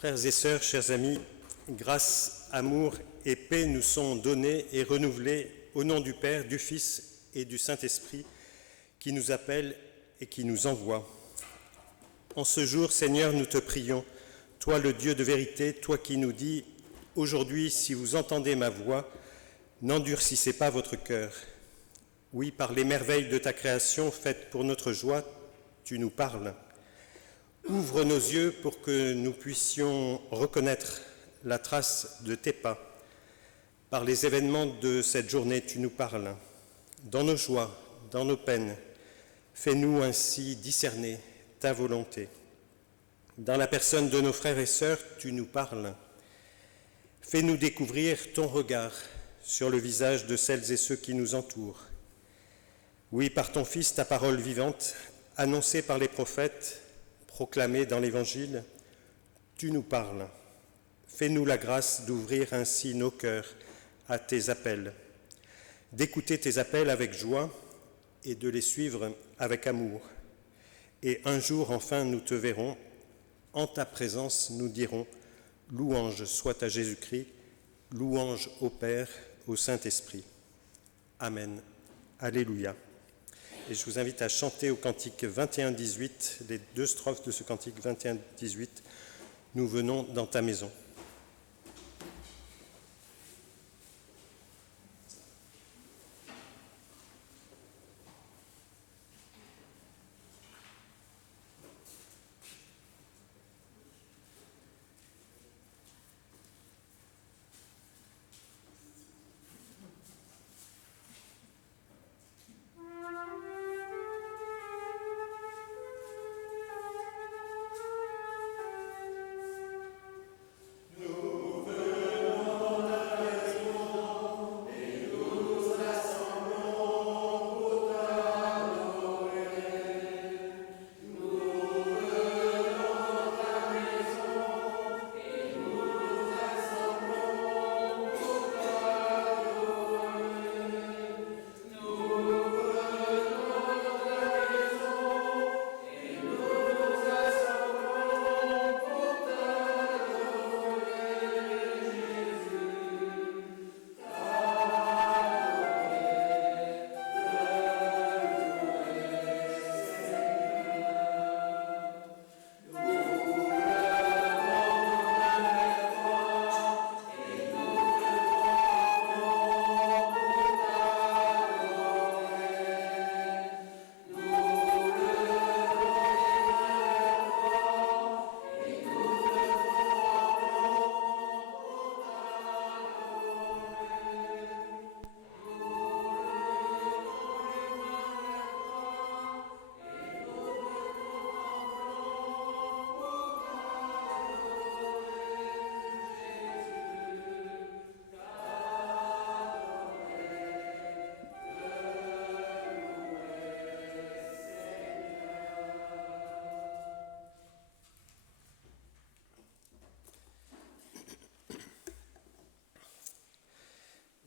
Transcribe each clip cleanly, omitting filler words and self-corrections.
Frères et sœurs, chers amis, grâce, amour et paix nous sont donnés et renouvelés au nom du Père, du Fils et du Saint-Esprit qui nous appelle et qui nous envoie. En ce jour, Seigneur, nous te prions, toi le Dieu de vérité, toi qui nous dis « Aujourd'hui, si vous entendez ma voix, n'endurcissez pas votre cœur. » Oui, par les merveilles de ta création faites pour notre joie, tu nous parles. Ouvre nos yeux pour que nous puissions reconnaître la trace de tes pas. Par les événements de cette journée, tu nous parles. Dans nos joies, dans nos peines, fais-nous ainsi discerner ta volonté. Dans la personne de nos frères et sœurs, tu nous parles. Fais-nous découvrir ton regard sur le visage de celles et ceux qui nous entourent. Oui, par ton Fils, ta parole vivante, annoncée par les prophètes, proclamée dans l'Évangile, tu nous parles. Fais-nous la grâce d'ouvrir ainsi nos cœurs à tes appels, d'écouter tes appels avec joie et de les suivre avec amour. Et un jour, enfin, nous te verrons. En ta présence, nous dirons « Louange soit à Jésus-Christ, louange au Père, au Saint-Esprit. » Amen. Alléluia. Et je vous invite à chanter au cantique 21-18, les deux strophes de ce cantique 21-18. Nous venons dans ta maison.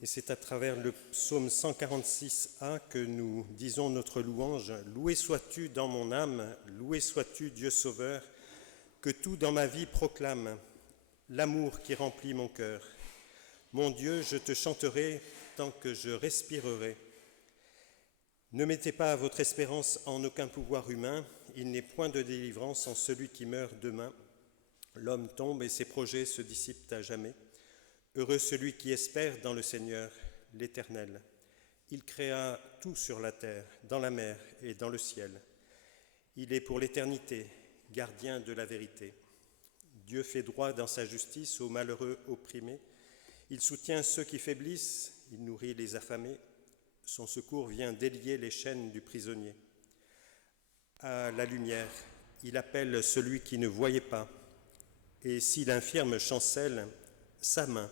Et c'est à travers le psaume 146a que nous disons notre louange. « Loué sois-tu dans mon âme, loué sois-tu Dieu Sauveur, que tout dans ma vie proclame l'amour qui remplit mon cœur. Mon Dieu, je te chanterai tant que je respirerai. Ne mettez pas votre espérance en aucun pouvoir humain, il n'est point de délivrance en celui qui meurt demain. L'homme tombe et ses projets se dissipent à jamais. Heureux celui qui espère dans le Seigneur, l'Éternel. Il créa tout sur la terre, dans la mer et dans le ciel. Il est pour l'éternité, gardien de la vérité. Dieu fait droit dans sa justice aux malheureux opprimés. Il soutient ceux qui faiblissent, il nourrit les affamés. Son secours vient délier les chaînes du prisonnier. À la lumière, il appelle celui qui ne voyait pas. Et si l'infirme chancelle, sa main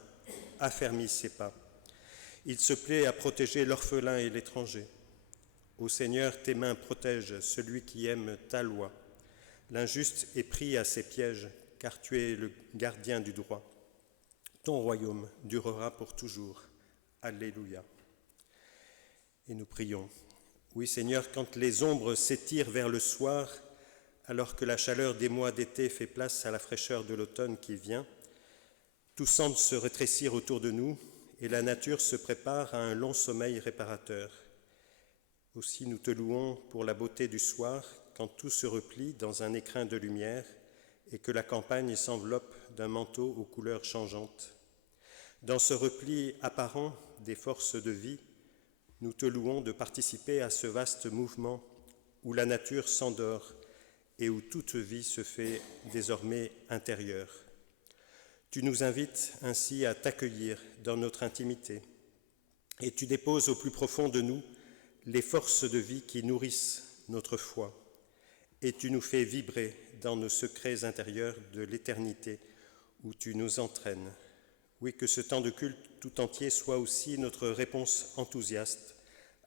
affermit ses pas. Il se plaît à protéger l'orphelin et l'étranger. Ô Seigneur, tes mains protègent celui qui aime ta loi. L'injuste est pris à ses pièges, car tu es le gardien du droit. Ton royaume durera pour toujours. Alléluia. Et nous prions. Oui, Seigneur, quand les ombres s'étirent vers le soir, alors que la chaleur des mois d'été fait place à la fraîcheur de l'automne qui vient, tout semble se rétrécir autour de nous et la nature se prépare à un long sommeil réparateur. Aussi nous te louons pour la beauté du soir, quand tout se replie dans un écrin de lumière et que la campagne s'enveloppe d'un manteau aux couleurs changeantes. Dans ce repli apparent des forces de vie, nous te louons de participer à ce vaste mouvement où la nature s'endort et où toute vie se fait désormais intérieure. Tu nous invites ainsi à t'accueillir dans notre intimité et tu déposes au plus profond de nous les forces de vie qui nourrissent notre foi et tu nous fais vibrer dans nos secrets intérieurs de l'éternité où tu nous entraînes. Oui, que ce temps de culte tout entier soit aussi notre réponse enthousiaste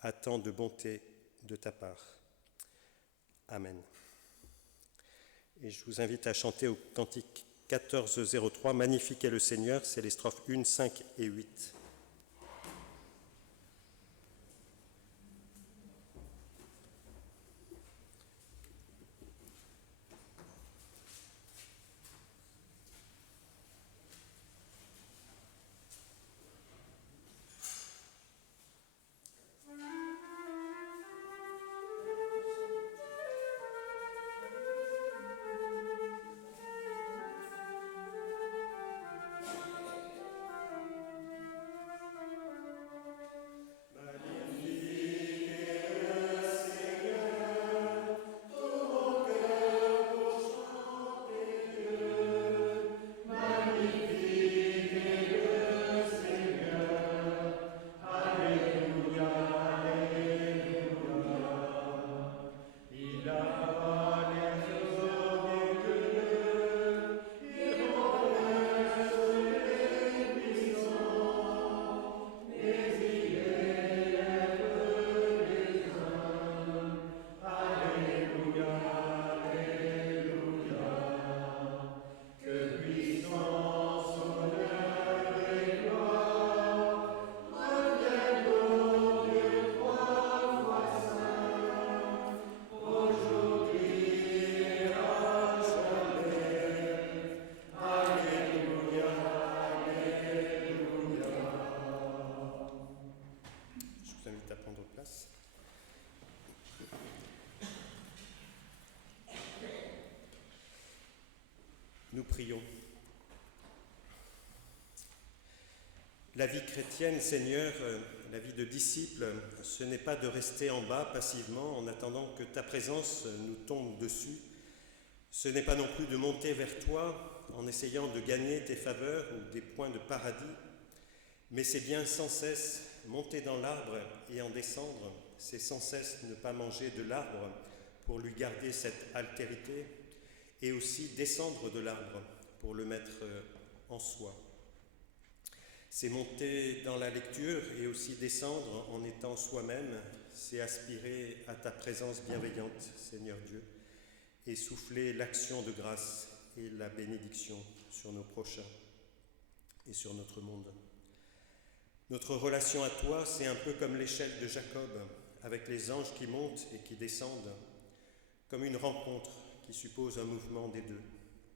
à tant de bonté de ta part. Amen. Et je vous invite à chanter au cantique 1403, « Magnifique est le Seigneur », c'est les strophes 1, 5 et 8. Nous prions. La vie chrétienne, Seigneur, la vie de disciple, ce n'est pas de rester en bas passivement en attendant que ta présence nous tombe dessus. Ce n'est pas non plus de monter vers toi en essayant de gagner tes faveurs ou des points de paradis, mais c'est bien sans cesse monter dans l'arbre et en descendre, c'est sans cesse ne pas manger de l'arbre pour lui garder cette altérité, et aussi descendre de l'arbre pour le mettre en soi. C'est monter dans la lecture et aussi descendre en étant soi-même, c'est aspirer à ta présence bienveillante, Seigneur Dieu, et souffler l'action de grâce et la bénédiction sur nos prochains et sur notre monde. Notre relation à toi, c'est un peu comme l'échelle de Jacob, avec les anges qui montent et qui descendent, comme une rencontre qui suppose un mouvement des deux.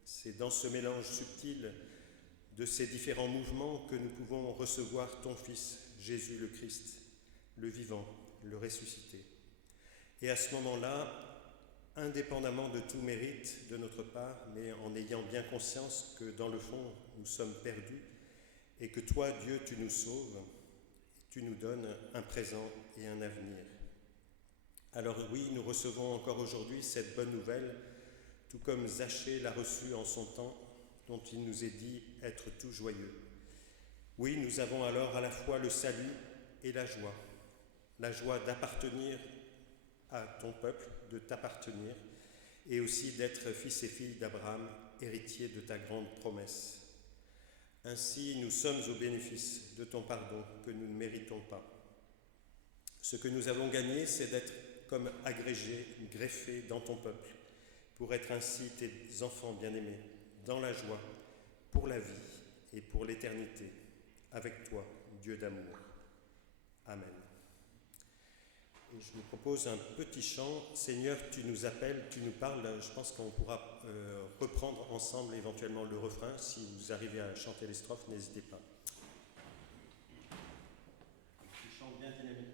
C'est dans ce mélange subtil de ces différents mouvements que nous pouvons recevoir ton Fils, Jésus le Christ, le vivant, le ressuscité. Et à ce moment-là, indépendamment de tout mérite de notre part, mais en ayant bien conscience que dans le fond, nous sommes perdus, et que toi, Dieu, tu nous sauves, tu nous donnes un présent et un avenir. Alors oui, nous recevons encore aujourd'hui cette bonne nouvelle, tout comme Zachée l'a reçue en son temps, dont il nous est dit être tout joyeux. Oui, nous avons alors à la fois le salut et la joie d'appartenir à ton peuple, de t'appartenir, et aussi d'être fils et filles d'Abraham, héritiers de ta grande promesse. Ainsi, nous sommes au bénéfice de ton pardon que nous ne méritons pas. Ce que nous avons gagné, c'est d'être comme agrégés, greffés dans ton peuple, pour être ainsi tes enfants bien-aimés, dans la joie, pour la vie et pour l'éternité, avec toi, Dieu d'amour. Amen. Et je vous propose un petit chant. Seigneur, tu nous appelles, tu nous parles. Je pense qu'on pourra reprendre ensemble éventuellement le refrain. Si vous arrivez à chanter les strophes, n'hésitez pas. Un petit chant bien dynamique.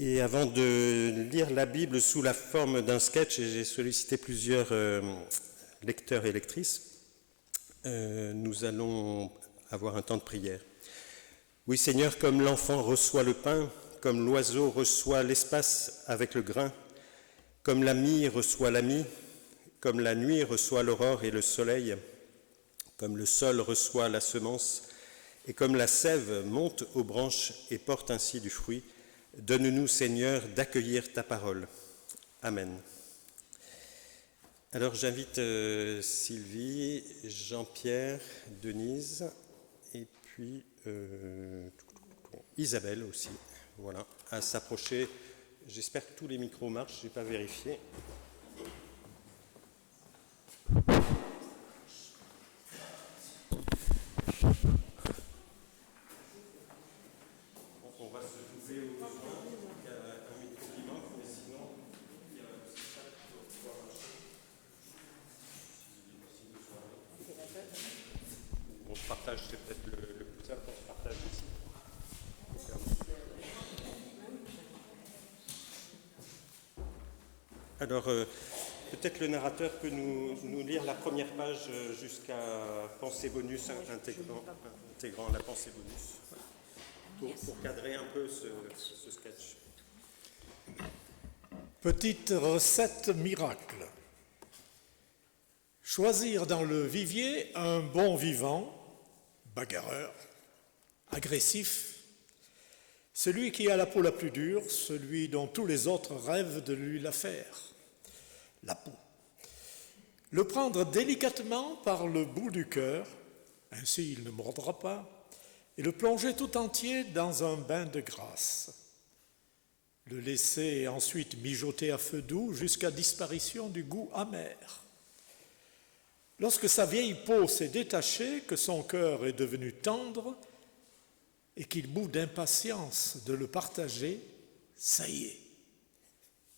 Et avant de lire la Bible sous la forme d'un sketch, et j'ai sollicité plusieurs lecteurs et lectrices, nous allons avoir un temps de prière. Oui Seigneur, comme l'enfant reçoit le pain, comme l'oiseau reçoit l'espace avec le grain, comme la mie reçoit la mie, comme la nuit reçoit l'aurore et le soleil, comme le sol reçoit la semence, et comme la sève monte aux branches et porte ainsi du fruit, donne-nous, Seigneur, d'accueillir ta parole. Amen. Alors j'invite Sylvie, Jean-Pierre, Denise et puis Isabelle aussi, voilà, à s'approcher. J'espère que tous les micros marchent, je n'ai pas vérifié. On va se trouver au besoin. Il y a un micro qui manque, mais sinon, il y a aussi ça pour pouvoir marcher. Si besoin. On se partage, c'est peut-être le plus simple, on se partage ici. Alors, peut-être le narrateur peut nous lire la première page jusqu'à pensée bonus, intégrant la pensée bonus, pour cadrer un peu ce sketch. Petite recette miracle. Choisir dans le vivier un bon vivant, bagarreur, agressif, celui qui a la peau la plus dure, celui dont tous les autres rêvent de lui la faire, la peau. Le prendre délicatement par le bout du cœur, ainsi il ne mordra pas, et le plonger tout entier dans un bain de grâce. Le laisser ensuite mijoter à feu doux jusqu'à disparition du goût amer. Lorsque sa vieille peau s'est détachée, que son cœur est devenu tendre et qu'il bout d'impatience de le partager, ça y est,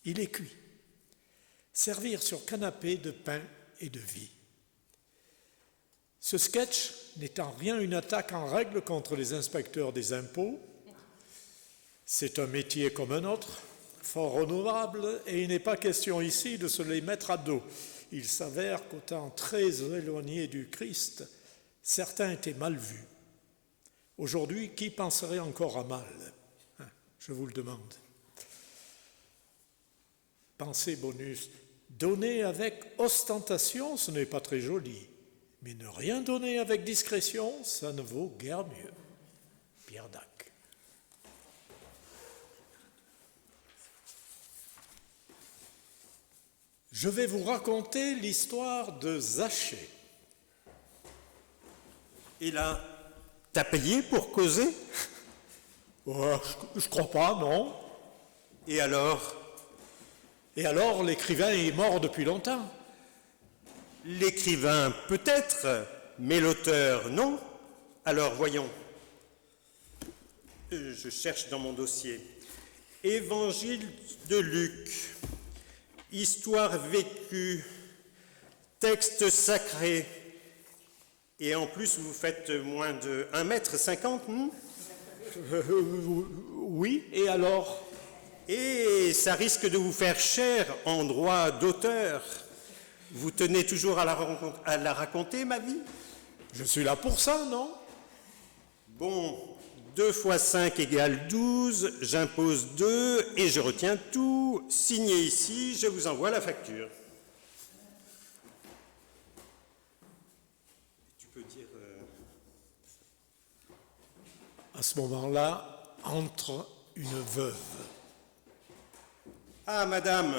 il est cuit. Servir sur canapé de pain et de vie. Ce sketch n'est en rien une attaque en règle contre les inspecteurs des impôts. C'est un métier comme un autre, fort honorable, et il n'est pas question ici de se les mettre à dos. Il s'avère qu'au temps très éloigné du Christ, certains étaient mal vus. Aujourd'hui, qui penserait encore à mal ? Je vous le demande. Pensée bonus. Donner avec ostentation, ce n'est pas très joli. Mais ne rien donner avec discrétion, ça ne vaut guère mieux. Pierre Dac. Je vais vous raconter l'histoire de Zachée. Et là, t'as payé pour causer ? Je crois pas, non. Et alors ? Et alors, l'écrivain est mort depuis longtemps. L'écrivain peut-être, mais l'auteur non. Alors voyons. Je cherche dans mon dossier. Évangile de Luc. Histoire vécue. Texte sacré. Et en plus, vous faites moins de 1,50 m Oui, et alors ? Et ça risque de vous faire cher en droit d'auteur. Vous tenez toujours à la raconter, ma vie ? Je suis là pour ça, non ? Bon, 2 × 5 = 12, j'impose 2 et je retiens tout. Signez ici, je vous envoie la facture. Tu peux dire... À ce moment-là, entre une veuve. Ah, madame,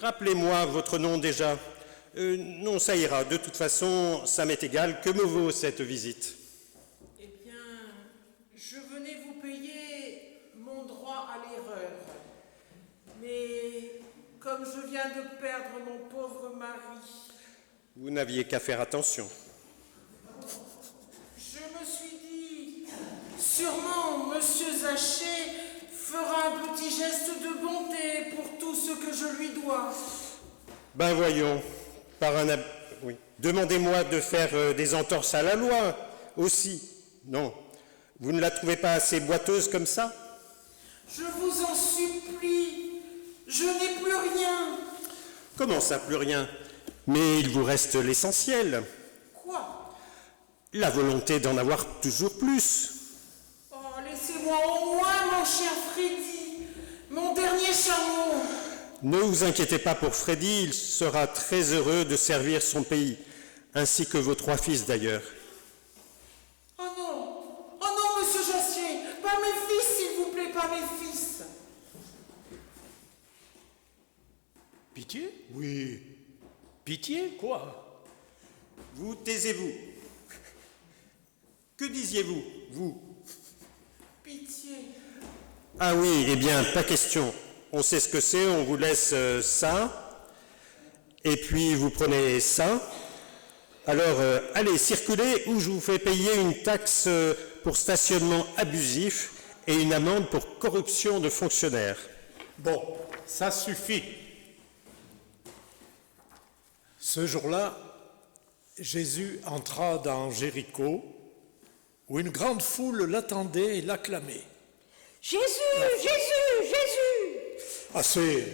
rappelez-moi votre nom déjà. Non, ça ira. De toute façon, ça m'est égal. Que me vaut cette visite ? Eh bien, je venais vous payer mon droit à l'erreur. Mais comme je viens de perdre mon pauvre mari... Vous n'aviez qu'à faire attention. Je me suis dit, sûrement, monsieur Zachée fera un petit geste de bonté pour tout ce que je lui dois. Ben voyons, oui. Demandez-moi de faire des entorses à la loi aussi. Non, vous ne la trouvez pas assez boiteuse comme ça ? Je vous en supplie, je n'ai plus rien. Comment ça, plus rien ? Mais il vous reste l'essentiel. Quoi ? La volonté d'en avoir toujours plus. Oh, laissez-moi au moins mon cher Freddy, mon dernier chameau. Ne vous inquiétez pas pour Freddy, il sera très heureux de servir son pays, ainsi que vos 3 fils d'ailleurs. Oh non, monsieur Jassier, pas mes fils, s'il vous plaît, pas mes fils. Pitié ? Oui. Pitié, quoi ? Vous taisez-vous. Que disiez-vous, vous ? Pitié. Ah oui, eh bien, pas question. On sait ce que c'est, on vous laisse ça. Et puis vous prenez ça. Alors, allez, circulez ou je vous fais payer une taxe pour stationnement abusif et une amende pour corruption de fonctionnaires. Bon, ça suffit. Ce jour-là, Jésus entra dans Jéricho, où une grande foule l'attendait et l'acclamait. Jésus, Jésus, Jésus! Assez.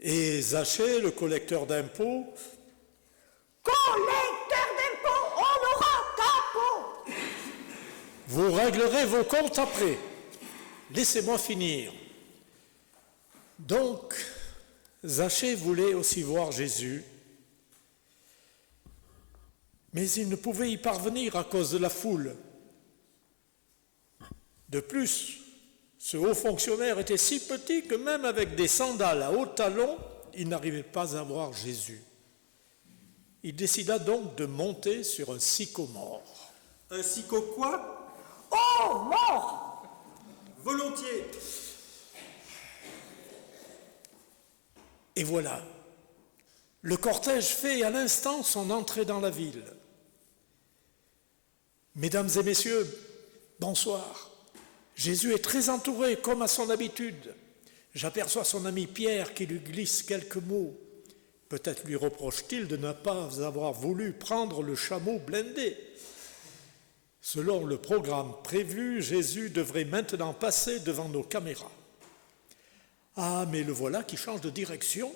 Et Zachée, le collecteur d'impôts, Collecteur d'impôts, on aura ta peau! vous réglerez vos comptes après. Laissez-moi finir. Donc, Zachée voulait aussi voir Jésus, mais il ne pouvait y parvenir à cause de la foule. De plus, ce haut fonctionnaire était si petit que même avec des sandales à hauts talons, il n'arrivait pas à voir Jésus. Il décida donc de monter sur un sycomore. Un psycho quoi? Oh, mort! Volontiers. Et voilà, le cortège fait à l'instant son entrée dans la ville. Mesdames et messieurs, bonsoir. Jésus est très entouré, comme à son habitude. J'aperçois son ami Pierre qui lui glisse quelques mots. Peut-être lui reproche-t-il de ne pas avoir voulu prendre le chameau blindé. Selon le programme prévu, Jésus devrait maintenant passer devant nos caméras. Ah, mais le voilà qui change de direction.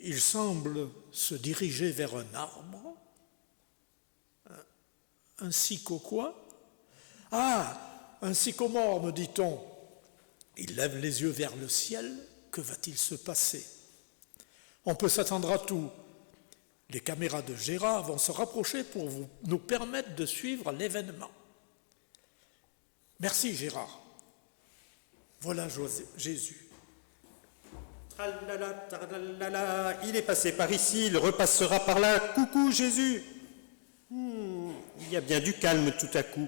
Il semble se diriger vers un arbre. Un syco quoi? Ah, un sycomore, me dit-on. Il lève les yeux vers le ciel. Que va-t-il se passer? On peut s'attendre à tout. Les caméras de Gérard vont se rapprocher pour nous permettre de suivre l'événement. Merci Gérard. Voilà Jésus. Tralala, tralala, il est passé par ici, il repassera par là. Coucou Jésus. Il y a bien du calme tout à coup.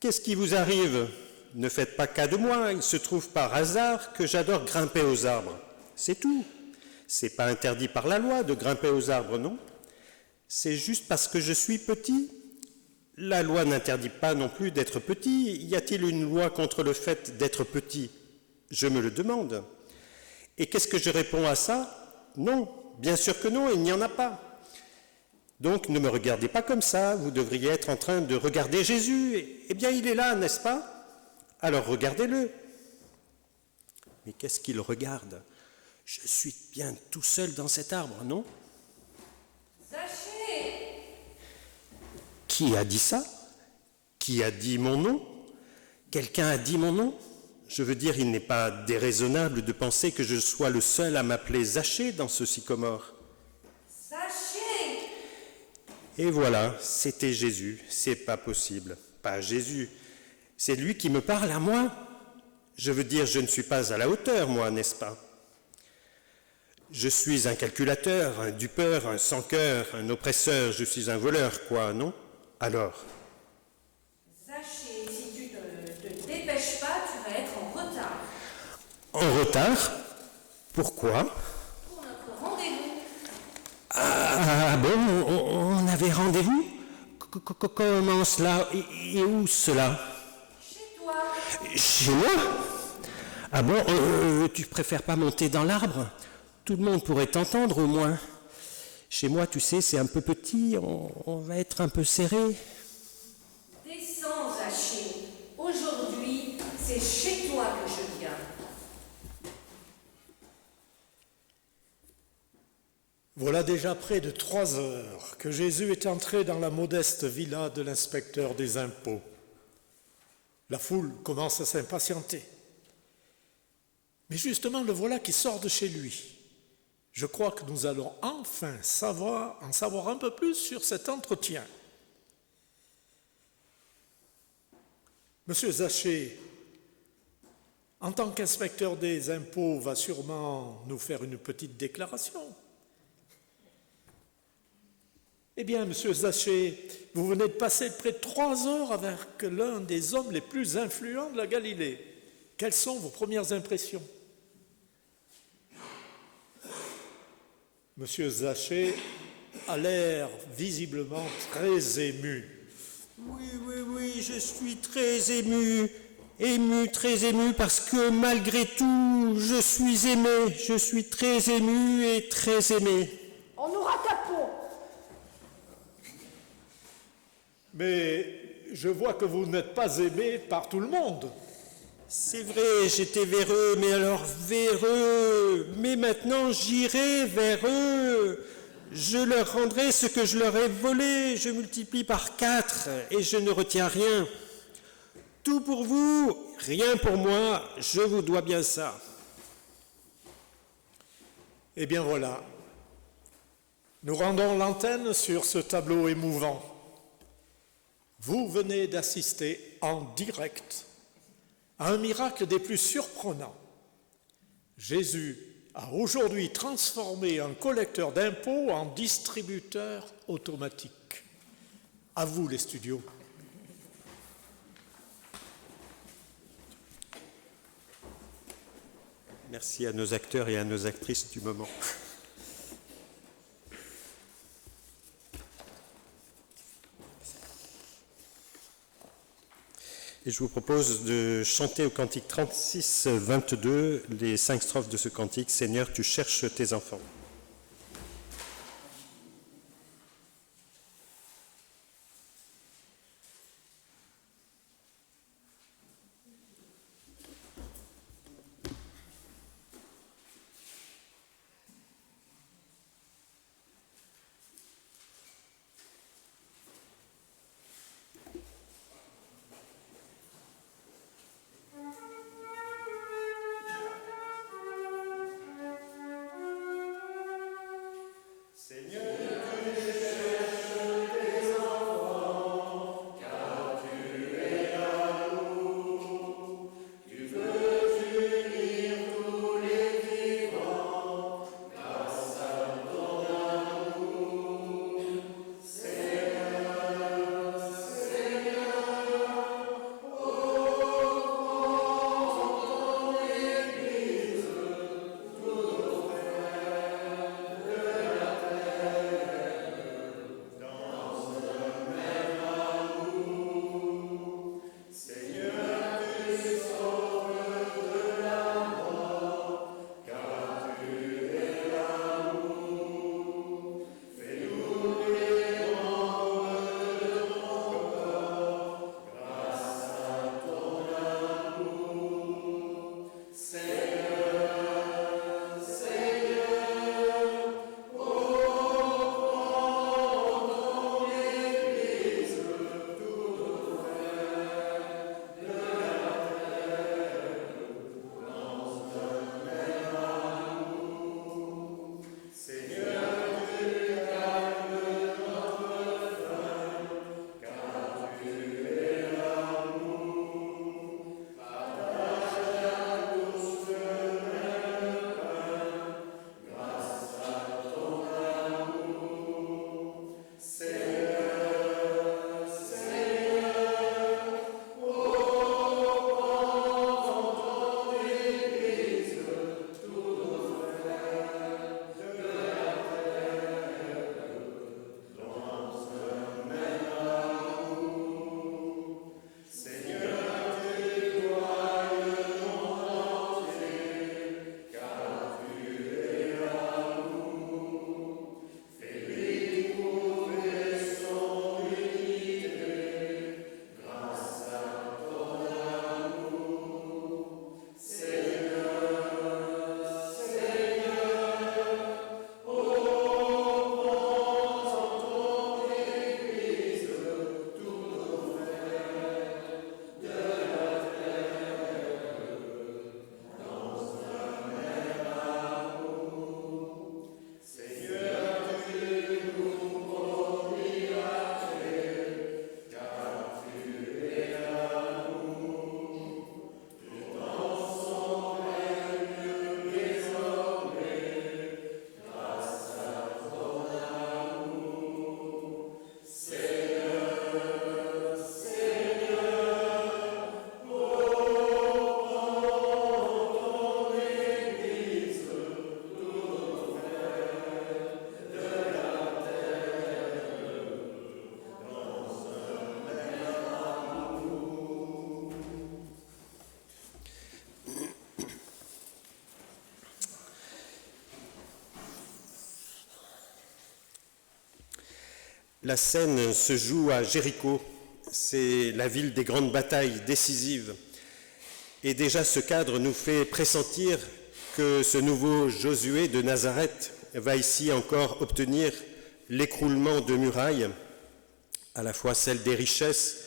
Qu'est-ce qui vous arrive? Ne faites pas cas de moi, il se trouve par hasard que j'adore grimper aux arbres. C'est tout. C'est pas interdit par la loi de grimper aux arbres, non? C'est juste parce que je suis petit. La loi n'interdit pas non plus d'être petit. Y a-t-il une loi contre le fait d'être petit? Je me le demande. Et qu'est-ce que je réponds à ça? Non, bien sûr que non, il n'y en a pas. Donc ne me regardez pas comme ça, vous devriez être en train de regarder Jésus. Eh bien, il est là, n'est-ce pas? Alors regardez-le. Mais qu'est-ce qu'il regarde? Je suis bien tout seul dans cet arbre, non? Zachée! Qui a dit ça? Qui a dit mon nom? Quelqu'un a dit mon nom? Je veux dire, il n'est pas déraisonnable de penser que je sois le seul à m'appeler Zachée dans ce sycomore. Zachée! Et voilà, c'était Jésus. C'est pas possible. Pas Jésus. C'est lui qui me parle à moi. Je veux dire, je ne suis pas à la hauteur, moi, n'est-ce pas? Je suis un calculateur, un dupeur, un sans-cœur, un oppresseur, je suis un voleur, quoi, non? Alors? Zachée, si tu ne te dépêches pas, tu vas être en retard. En retard? Pourquoi? Pour notre rendez-vous. Ah bon, on avait rendez-vous? Comment cela? Et où cela? Chez toi. Chez moi? Ah bon, tu préfères pas monter dans l'arbre? Tout le monde pourrait t'entendre au moins. Chez moi, tu sais, c'est un peu petit, on va être un peu serré. Descends, Zachée. Aujourd'hui, c'est chez toi que je viens. Voilà déjà près de 3 heures que Jésus est entré dans la modeste villa de l'inspecteur des impôts. La foule commence à s'impatienter. Mais justement, le voilà qui sort de chez lui. Je crois que nous allons enfin en savoir un peu plus sur cet entretien. Monsieur Zachée, en tant qu'inspecteur des impôts, va sûrement nous faire une petite déclaration. Eh bien, monsieur Zachée, vous venez de passer près de 3 heures avec l'un des hommes les plus influents de la Galilée. Quelles sont vos premières impressions? Monsieur Zaché a l'air visiblement très ému. Oui, je suis très ému, très ému, parce que malgré tout, je suis aimé, je suis très ému et très aimé. On nous rattrapons. Mais je vois que vous n'êtes pas aimé par tout le monde. C'est vrai, j'étais vers eux, mais alors vers eux, mais maintenant j'irai vers eux. Je leur rendrai ce que je leur ai volé, je multiplie par 4 et je ne retiens rien. Tout pour vous, rien pour moi, je vous dois bien ça. Eh bien voilà, nous rendons l'antenne sur ce tableau émouvant. Vous venez d'assister en direct à un miracle des plus surprenants. Jésus a aujourd'hui transformé un collecteur d'impôts en distributeur automatique. À vous les studios. Merci à nos acteurs et à nos actrices du moment. Et je vous propose de chanter au cantique 36-22 les 5 strophes de ce cantique. Seigneur, tu cherches tes enfants. La scène se joue à Jéricho, c'est la ville des grandes batailles décisives. Et déjà ce cadre nous fait pressentir que ce nouveau Josué de Nazareth va ici encore obtenir l'écroulement de murailles, à la fois celle des richesses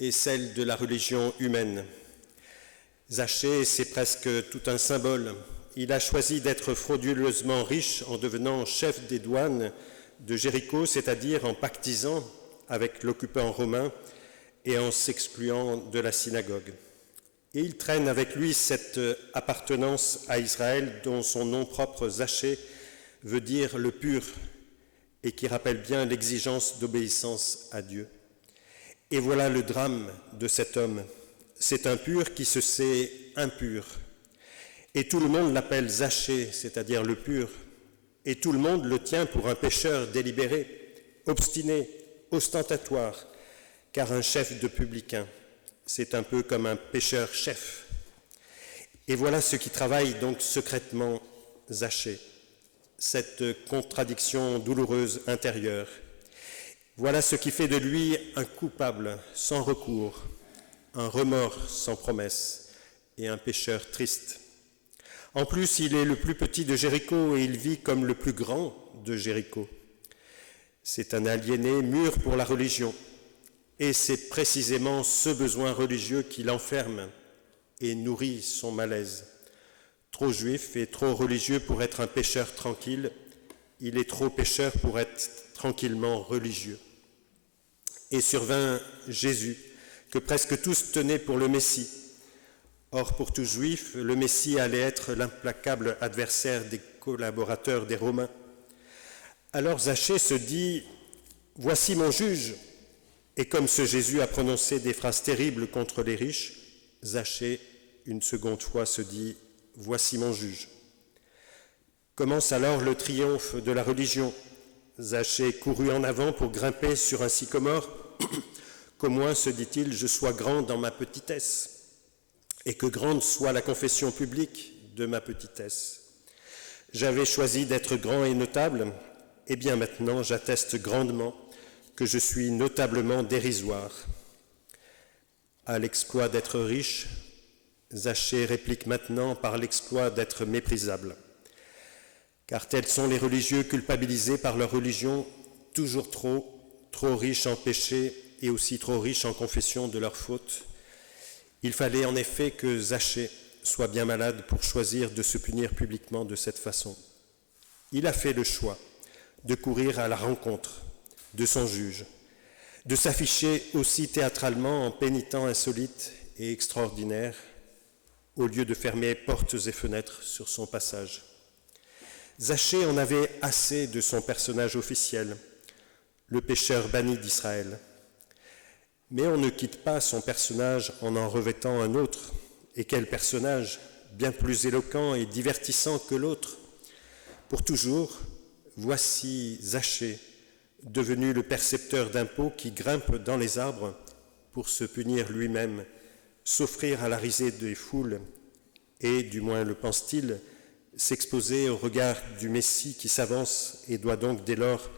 et celle de la religion humaine. Zachée, c'est presque tout un symbole. Il a choisi d'être frauduleusement riche en devenant chef des douanes de Jéricho, c'est-à-dire en pactisant avec l'occupant romain et en s'excluant de la synagogue. Et il traîne avec lui cette appartenance à Israël dont son nom propre, Zachée, veut dire le pur, et qui rappelle bien l'exigence d'obéissance à Dieu. Et voilà le drame de cet homme. C'est un pur qui se sait impur. Et tout le monde l'appelle Zachée, c'est-à-dire le pur. Et tout le monde le tient pour un pécheur délibéré, obstiné, ostentatoire, car un chef de publicains, c'est un peu comme un pécheur-chef. Et voilà ce qui travaille donc secrètement Zachée, cette contradiction douloureuse intérieure. Voilà ce qui fait de lui un coupable sans recours, un remords sans promesse et un pécheur triste. En plus, il est le plus petit de Jéricho et il vit comme le plus grand de Jéricho. C'est un aliéné mûr pour la religion et c'est précisément ce besoin religieux qui l'enferme et nourrit son malaise. Trop juif et trop religieux pour être un pécheur tranquille, il est trop pécheur pour être tranquillement religieux. Et survint Jésus, que presque tous tenaient pour le Messie. Or, pour tout juif, le Messie allait être l'implacable adversaire des collaborateurs des Romains. Alors Zachée se dit « Voici mon juge !» Et comme ce Jésus a prononcé des phrases terribles contre les riches, Zachée, une seconde fois, se dit « Voici mon juge !» Commence alors le triomphe de la religion. Zachée courut en avant pour grimper sur un sycomore. « Qu'au moins, se dit-il, je sois grand dans ma petitesse, et que grande soit la confession publique de ma petitesse. J'avais choisi d'être grand et notable, et bien maintenant j'atteste grandement que je suis notablement dérisoire. » À l'exploit d'être riche, Zachée réplique maintenant par l'exploit d'être méprisable. Car tels sont les religieux culpabilisés par leur religion, toujours trop riches en péché et aussi trop riches en confession de leurs fautes. Il fallait en effet que Zachée soit bien malade pour choisir de se punir publiquement de cette façon. Il a fait le choix de courir à la rencontre de son juge, de s'afficher aussi théâtralement en pénitent insolite et extraordinaire, au lieu de fermer portes et fenêtres sur son passage. Zachée en avait assez de son personnage officiel, le pécheur banni d'Israël. Mais on ne quitte pas son personnage en revêtant un autre. Et quel personnage, bien plus éloquent et divertissant que l'autre. Pour toujours, voici Zachée, devenu le percepteur d'impôts qui grimpe dans les arbres pour se punir lui-même, s'offrir à la risée des foules et, du moins le pense-t-il, s'exposer au regard du Messie qui s'avance et doit donc dès lors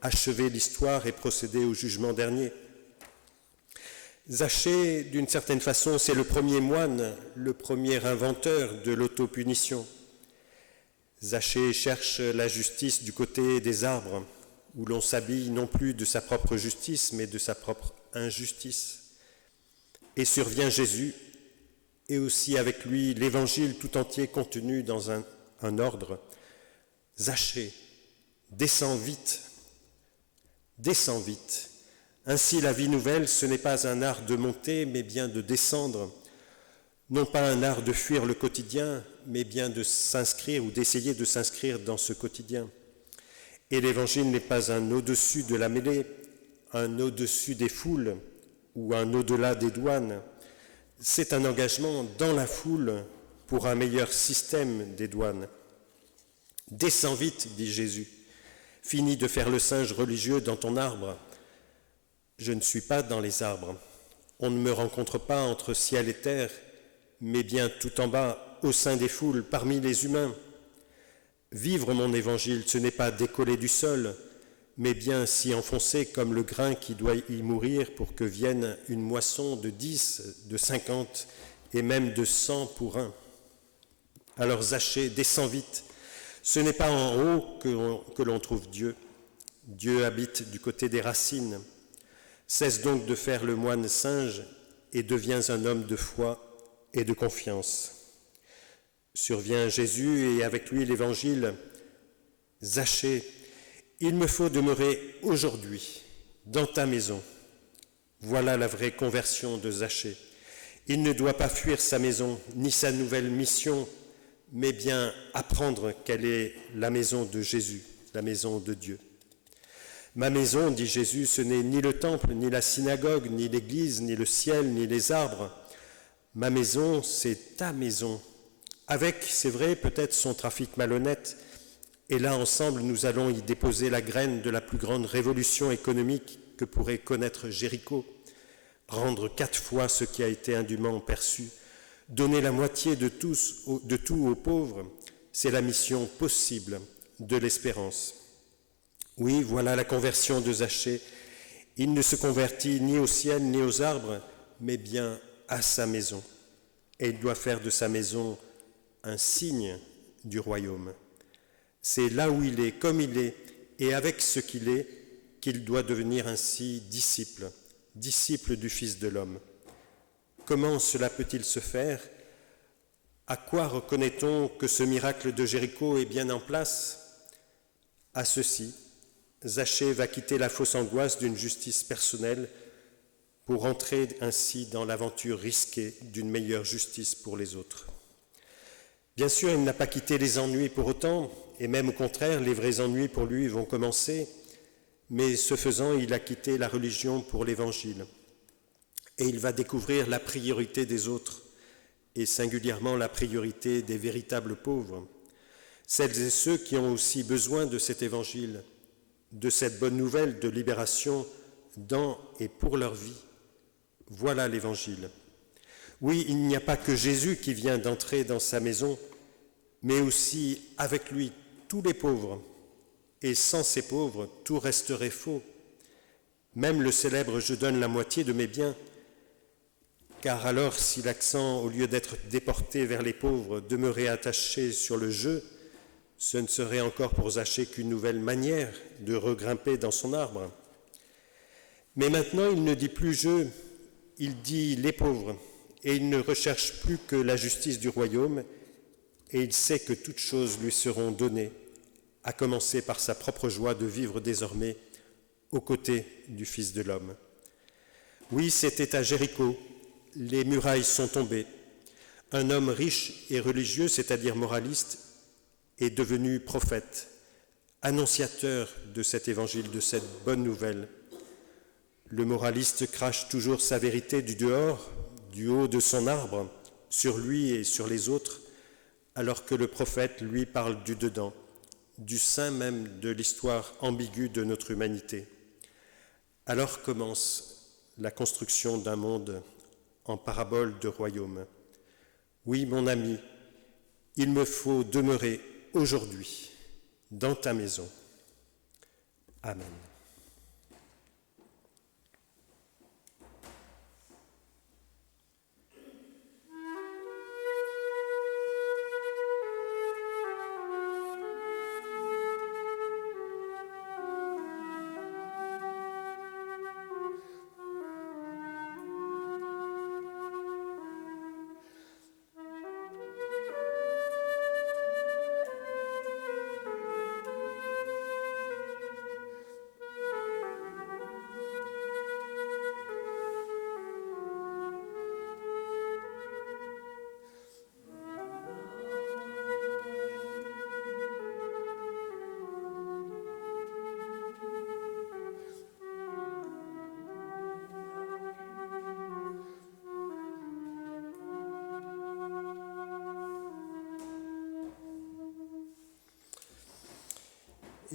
achever l'histoire et procéder au jugement dernier. Zachée, d'une certaine façon, c'est le premier moine, le premier inventeur de l'autopunition. Zachée cherche la justice du côté des arbres, où l'on s'habille non plus de sa propre justice, mais de sa propre injustice. Et survient Jésus, et aussi avec lui l'Évangile tout entier contenu dans un ordre. Zachée, descends vite, descends vite. Ainsi, la vie nouvelle, ce n'est pas un art de monter, mais bien de descendre. Non pas un art de fuir le quotidien, mais bien de s'inscrire ou d'essayer de s'inscrire dans ce quotidien. Et l'Évangile n'est pas un au-dessus de la mêlée, un au-dessus des foules ou un au-delà des douanes. C'est un engagement dans la foule pour un meilleur système des douanes. « Descends vite, dit Jésus. Finis de faire le singe religieux dans ton arbre. Je ne suis pas dans les arbres. On ne me rencontre pas entre ciel et terre, mais bien tout en bas, au sein des foules, parmi les humains. Vivre mon évangile, ce n'est pas décoller du sol, mais bien s'y enfoncer comme le grain qui doit y mourir pour que vienne une moisson de 10, de 50 et même de 100 pour un. Alors Zachée, descends vite. Ce n'est pas en haut que l'on trouve Dieu. Dieu habite du côté des racines. Cesse donc de faire le moine singe et deviens un homme de foi et de confiance. Survient Jésus et avec lui l'Évangile. Zachée, il me faut demeurer aujourd'hui dans ta maison. Voilà la vraie conversion de Zachée. Il ne doit pas fuir sa maison ni sa nouvelle mission, mais bien apprendre quelle est la maison de Jésus, la maison de Dieu. Ma maison, dit Jésus, ce n'est ni le temple, ni la synagogue, ni l'église, ni le ciel, ni les arbres. Ma maison, c'est ta maison. Avec, c'est vrai, peut-être son trafic malhonnête. Et là, ensemble, nous allons y déposer la graine de la plus grande révolution économique que pourrait connaître Jéricho. Rendre 4 fois ce qui a été indûment perçu. Donner la moitié de tout aux pauvres, c'est la mission possible de l'espérance. Oui, voilà la conversion de Zachée. Il ne se convertit ni au ciel ni aux arbres, mais bien à sa maison. Et il doit faire de sa maison un signe du royaume. C'est là où il est, comme il est, et avec ce qu'il est, qu'il doit devenir ainsi disciple, disciple du Fils de l'homme. Comment cela peut-il se faire? À quoi reconnaît-on que ce miracle de Jéricho est bien en place? À ceci, Zachée va quitter la fausse angoisse d'une justice personnelle pour entrer ainsi dans l'aventure risquée d'une meilleure justice pour les autres. Bien sûr, il n'a pas quitté les ennuis pour autant, et même au contraire, les vrais ennuis pour lui vont commencer, mais ce faisant, il a quitté la religion pour l'Évangile. Et il va découvrir la priorité des autres, et singulièrement la priorité des véritables pauvres, celles et ceux qui ont aussi besoin de cet Évangile, de cette bonne nouvelle de libération dans et pour leur vie. Voilà l'Évangile. Oui, il n'y a pas que Jésus qui vient d'entrer dans sa maison, mais aussi avec lui tous les pauvres. Et sans ces pauvres, tout resterait faux. Même le célèbre « Je donne la moitié de mes biens », car alors si l'accent, au lieu d'être déporté vers les pauvres, demeurait attaché sur le jeu, ce ne serait encore pour Zachée qu'une nouvelle manière de regrimper dans son arbre. Mais maintenant, il ne dit plus « je », il dit « les pauvres », et il ne recherche plus que la justice du royaume, et il sait que toutes choses lui seront données, à commencer par sa propre joie de vivre désormais aux côtés du Fils de l'homme. Oui, c'était à Jéricho, les murailles sont tombées. Un homme riche et religieux, c'est-à-dire moraliste, est devenu prophète, annonciateur de cet évangile, de cette bonne nouvelle. Le moraliste crache toujours sa vérité du dehors, du haut de son arbre, sur lui et sur les autres, alors que le prophète, lui, parle du dedans, du sein même de l'histoire ambiguë de notre humanité. Alors commence la construction d'un monde en parabole de royaume. Oui, mon ami, il me faut demeurer aujourd'hui dans ta maison. Amen.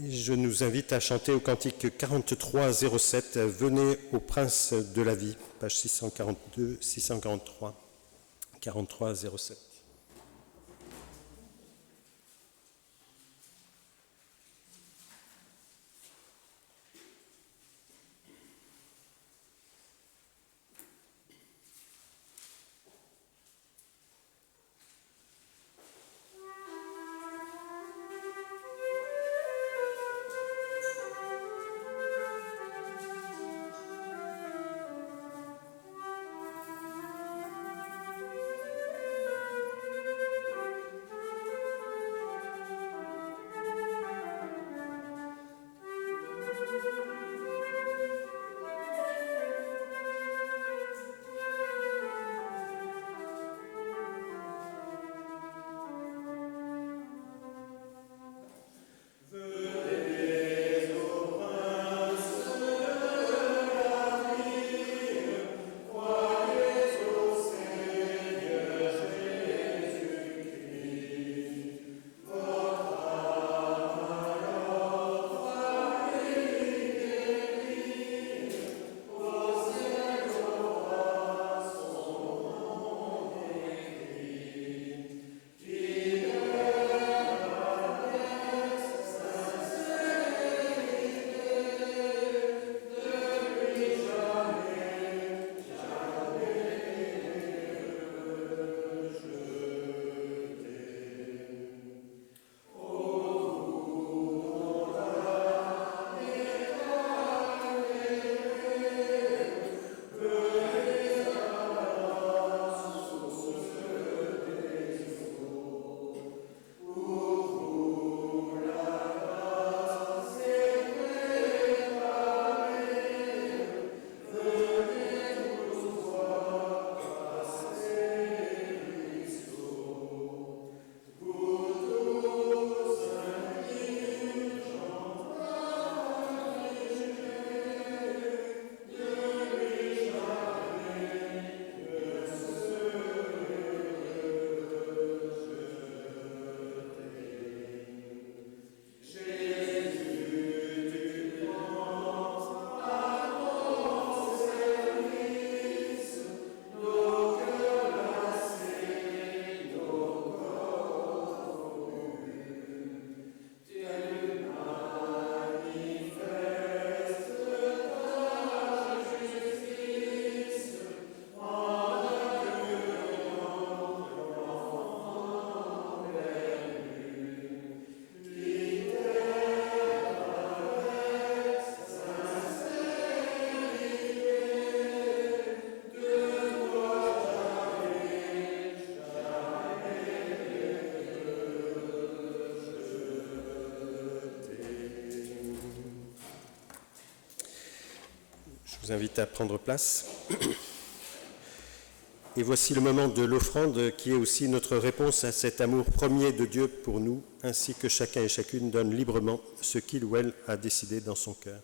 Je nous invite à chanter au cantique 4307, Venez au Prince de la vie, page 642, 643, 4307. vous invite à prendre place. Et voici le moment de l'offrande qui est aussi notre réponse à cet amour premier de Dieu pour nous, ainsi que chacun et chacune donne librement ce qu'il ou elle a décidé dans son cœur.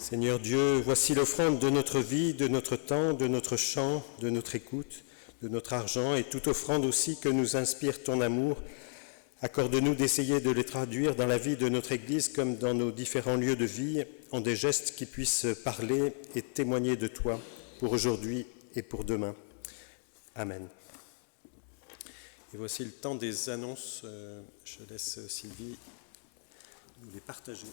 Seigneur Dieu, voici l'offrande de notre vie, de notre temps, de notre chant, de notre écoute, de notre argent et toute offrande aussi que nous inspire ton amour. Accorde-nous d'essayer de les traduire dans la vie de notre Église comme dans nos différents lieux de vie en des gestes qui puissent parler et témoigner de toi pour aujourd'hui et pour demain. Amen. Et voici le temps des annonces. Je laisse Sylvie nous les partager.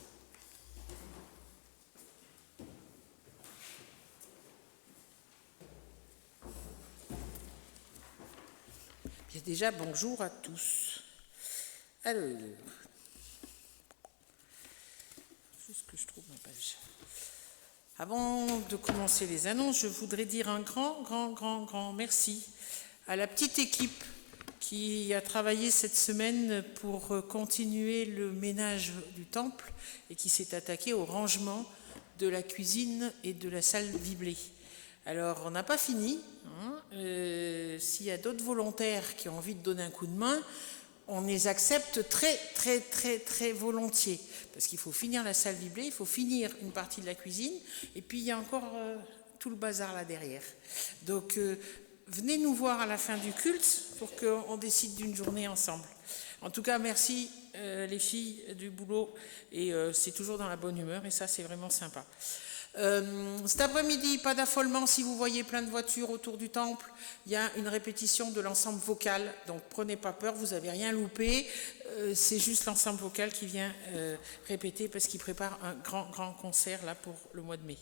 Bien, déjà, bonjour à tous. Alors, juste que je trouve ma page. Avant de commencer les annonces, je voudrais dire un grand merci à la petite équipe qui a travaillé cette semaine pour continuer le ménage du temple et qui s'est attaqué au rangement de la cuisine et de la salle Viblé. Alors, on n'a pas fini. S'il y a d'autres volontaires qui ont envie de donner un coup de main, on les accepte très volontiers. Parce qu'il faut finir la salle Viblé, il faut finir une partie de la cuisine, et puis il y a encore tout le bazar là derrière. Donc, venez nous voir à la fin du culte pour qu'on décide d'une journée ensemble. En tout cas, merci les filles du boulot, et c'est toujours dans la bonne humeur, et ça, c'est vraiment sympa. Cet après-midi, pas d'affolement si vous voyez plein de voitures autour du temple. Il y a une répétition de l'ensemble vocal, donc prenez pas peur, vous n'avez rien loupé. C'est juste l'ensemble vocal qui vient répéter parce qu'il prépare un grand concert là pour le mois de mai.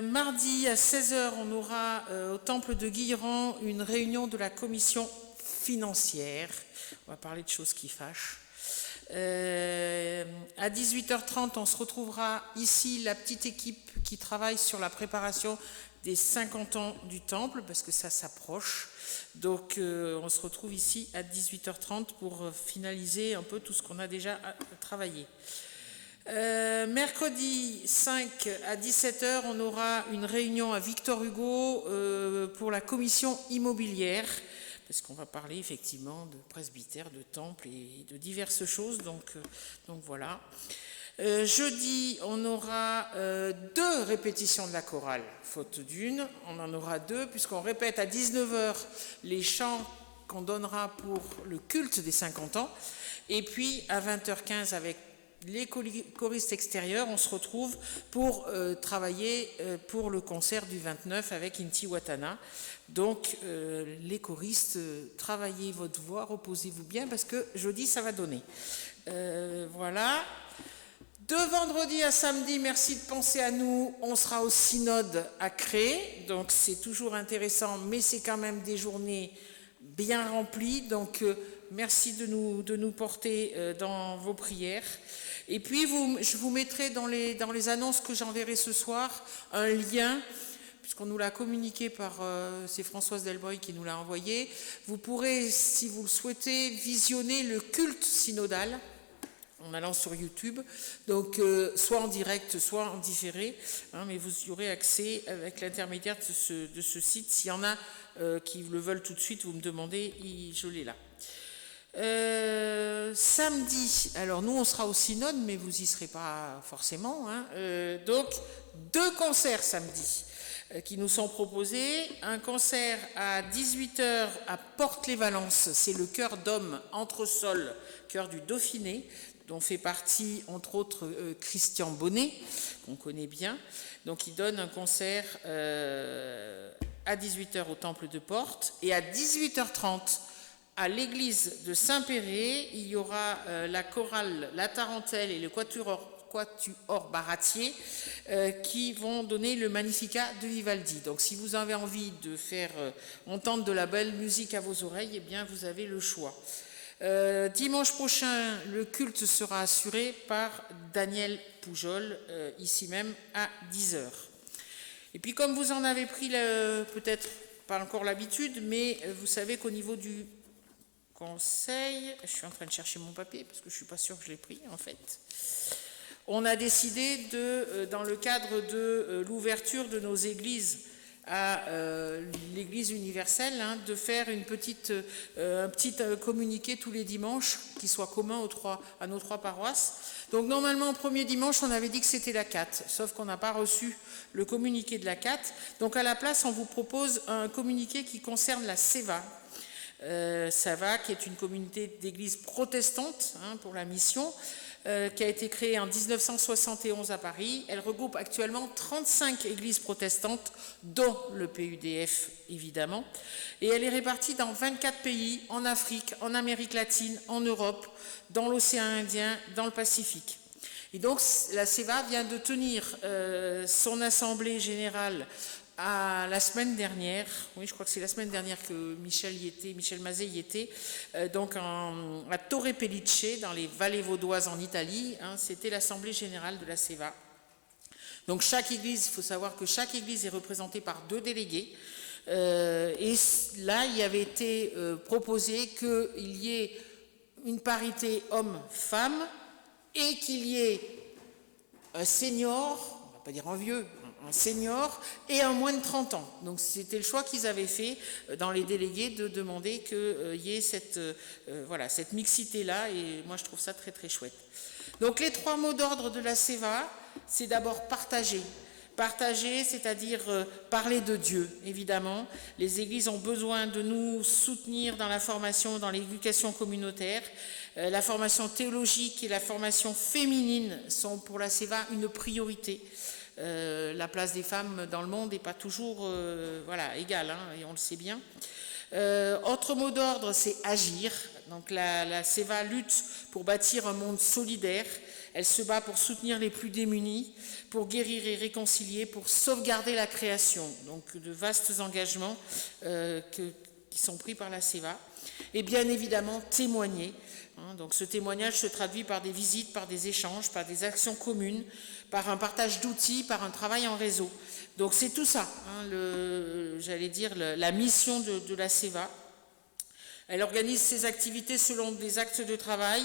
Mardi à 16h, on aura au temple de Guilherand une réunion de la commission financière. On va parler de choses qui fâchent. À 18h30, on se retrouvera ici, la petite équipe qui travaille sur la préparation des 50 ans du temple, parce que ça s'approche. Donc on se retrouve ici à 18h30 pour finaliser un peu tout ce qu'on a déjà travaillé. Mercredi 5 à 17h, on aura une réunion à Victor Hugo pour la commission immobilière, parce qu'on va parler effectivement de presbytère, de temple et de diverses choses, donc voilà. Jeudi, on aura 2 répétitions de la chorale, faute d'une. On en aura 2, puisqu'on répète à 19h les chants qu'on donnera pour le culte des 50 ans. Et puis, à 20h15, avec les choristes extérieurs, on se retrouve pour travailler pour le concert du 29 avec Inti Watana. Donc, les choristes, travaillez votre voix, reposez-vous bien, parce que jeudi, ça va donner. Voilà. De vendredi à samedi, merci de penser à nous. On sera au synode à Cré, donc c'est toujours intéressant, mais c'est quand même des journées bien remplies. Donc merci de nous porter dans vos prières. Et puis je vous mettrai dans les annonces que j'enverrai ce soir un lien, puisqu'on nous l'a communiqué c'est Françoise Delbreuil qui nous l'a envoyé. Vous pourrez, si vous le souhaitez, visionner le culte synodal en allant sur YouTube, donc soit en direct, soit en différé, mais vous y aurez accès avec l'intermédiaire de ce site. S'il y en a qui le veulent tout de suite, vous me demandez, je l'ai là. Samedi, alors nous on sera au synode, mais vous n'y serez pas forcément, donc 2 concerts samedi qui nous sont proposés. Un concert à 18h à Porte-les-Valences, c'est le chœur d'hommes Entresol, chœur du Dauphiné, dont fait partie, entre autres, Christian Bonnet, qu'on connaît bien. Donc, il donne un concert à 18h au Temple de Porte. Et à 18h30, à l'église de Saint-Péret, il y aura la chorale La Tarentelle et le Quatuor Baratier qui vont donner le Magnificat de Vivaldi. Donc, si vous avez envie de faire entendre de la belle musique à vos oreilles, eh bien, vous avez le choix. Dimanche prochain, le culte sera assuré par Daniel Poujol, ici même à 10h. Et puis comme vous en avez pris peut-être pas encore l'habitude, mais vous savez qu'au niveau du conseil, je suis en train de chercher mon papier parce que je ne suis pas sûre que je l'ai pris en fait, on a décidé dans le cadre de l'ouverture de nos églises à l'Église universelle, de faire un petit communiqué tous les dimanches qui soit commun à nos 3 paroisses. Donc normalement, au premier dimanche, on avait dit que c'était la CAT, sauf qu'on n'a pas reçu le communiqué de la CAT. Donc à la place, on vous propose un communiqué qui concerne la SEVA. SEVA, qui est une communauté d'églises protestantes pour la mission, qui a été créée en 1971 à Paris. Elle regroupe actuellement 35 églises protestantes, dont le PUDF évidemment, et elle est répartie dans 24 pays, en Afrique, en Amérique latine, en Europe, dans l'océan Indien, dans le Pacifique. Et donc la SEVA vient de tenir son assemblée générale la semaine dernière, oui je crois que c'est la semaine dernière que Michel Mazet y était, donc à Torre Pellice, dans les vallées vaudoises en Italie, c'était l'assemblée générale de la SEVA. Donc chaque église, il faut savoir que chaque église est représentée par 2 délégués, et là il avait été proposé qu'il y ait une parité homme-femme, et qu'il y ait un senior, on ne va pas dire un vieux, un senior et un moins de 30 ans. Donc c'était le choix qu'ils avaient fait dans les délégués de demander qu'il y ait cette mixité-là, et moi je trouve ça très très chouette. Donc les 3 mots d'ordre de la SEVA, c'est d'abord partager. Partager, c'est-à-dire parler de Dieu, évidemment. Les églises ont besoin de nous soutenir dans la formation, dans l'éducation communautaire. La formation théologique et la formation féminine sont pour la SEVA une priorité. La place des femmes dans le monde n'est pas toujours égale, et on le sait bien. Autre mot d'ordre, c'est agir. Donc la SEVA lutte pour bâtir un monde solidaire. Elle se bat pour soutenir les plus démunis, pour guérir et réconcilier, pour sauvegarder la création. Donc de vastes engagements qui sont pris par la SEVA. Et bien évidemment, témoigner. Donc ce témoignage se traduit par des visites, par des échanges, par des actions communes, par un partage d'outils, par un travail en réseau. Donc c'est tout ça, la mission de la SEVA. Elle organise ses activités selon des axes de travail,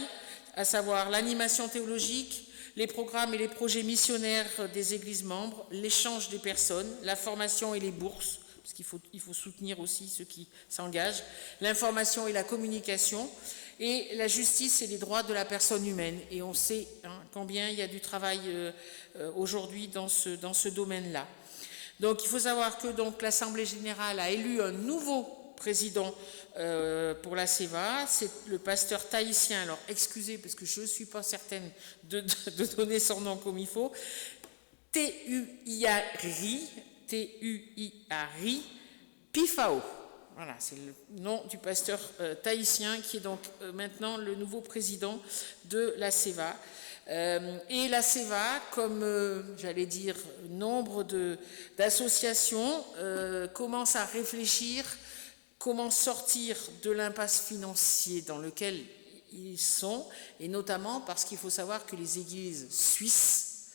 à savoir l'animation théologique, les programmes et les projets missionnaires des églises membres, l'échange des personnes, la formation et les bourses, parce qu'il faut soutenir aussi ceux qui s'engagent, l'information et la communication, et la justice et les droits de la personne humaine. Et on sait combien il y a du travail aujourd'hui dans ce domaine-là. Donc il faut savoir que l'Assemblée générale a élu un nouveau président pour la SEVA, c'est le pasteur tahitien. Alors excusez parce que je ne suis pas certaine de donner son nom comme il faut. T-U-I-A-R-I Pifao. Voilà, c'est le nom du pasteur tahitien qui est donc maintenant le nouveau président de la SEVA. Et la CEVA, comme j'allais dire, nombre d'associations, commence à réfléchir comment sortir de l'impasse financière dans lequel ils sont, et notamment parce qu'il faut savoir que les églises suisses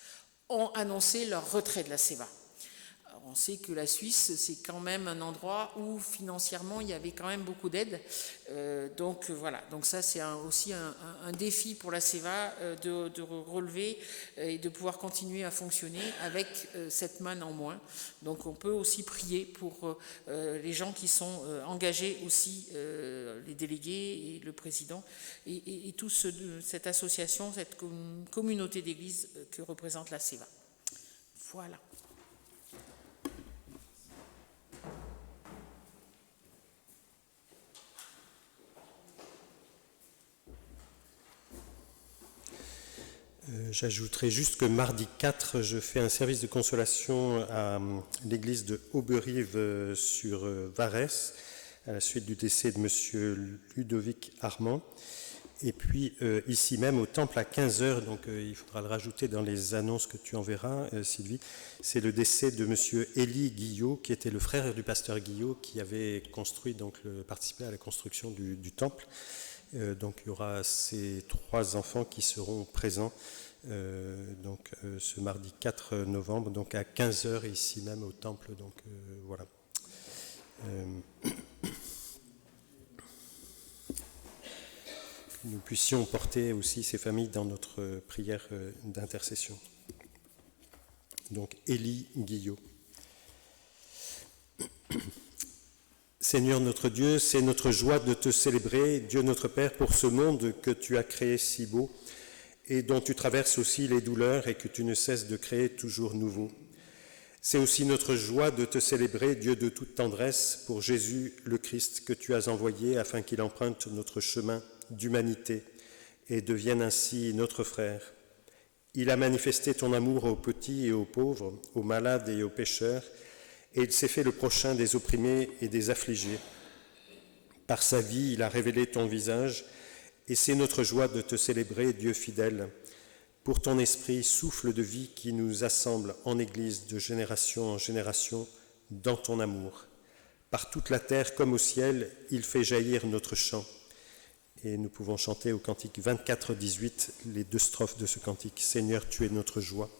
ont annoncé leur retrait de la CEVA. Alors, on sait que la Suisse, c'est quand même un endroit où financièrement il y avait quand même beaucoup d'aide. Donc voilà, donc ça c'est aussi un défi pour la CEVA de relever et de pouvoir continuer à fonctionner avec cette manne en moins. Donc on peut aussi prier pour les gens qui sont engagés aussi, les délégués et le président et toute cette association, cette communauté d'églises que représente la CEVA. Voilà. J'ajouterai juste que mardi 4, je fais un service de consolation à l'église de Auberive sur Varès, à la suite du décès de M. Ludovic Armand. Et puis ici même au temple à 15h, donc il faudra le rajouter dans les annonces que tu enverras, Sylvie, c'est le décès de M. Élie Guillot, qui était le frère du pasteur Guillot, qui avait construit, donc participé à la construction du temple. Donc il y aura ces 3 enfants qui seront présents ce mardi 4 novembre, donc à 15h ici même au temple. Donc voilà. Nous puissions porter aussi ces familles dans notre prière d'intercession. Donc Élie Guillot. Seigneur notre Dieu, c'est notre joie de te célébrer, Dieu notre Père, pour ce monde que tu as créé si beau et dont tu traverses aussi les douleurs et que tu ne cesses de créer toujours nouveau. C'est aussi notre joie de te célébrer, Dieu de toute tendresse, pour Jésus le Christ que tu as envoyé afin qu'il emprunte notre chemin d'humanité et devienne ainsi notre frère. Il a manifesté ton amour aux petits et aux pauvres, aux malades et aux pécheurs, et il s'est fait le prochain des opprimés et des affligés. Par sa vie, il a révélé ton visage, et c'est notre joie de te célébrer, Dieu fidèle. Pour ton esprit, souffle de vie qui nous assemble en Église de génération en génération dans ton amour. Par toute la terre comme au ciel, il fait jaillir notre chant. Et nous pouvons chanter au cantique 24-18 les 2 strophes de ce cantique. Seigneur, tu es notre joie.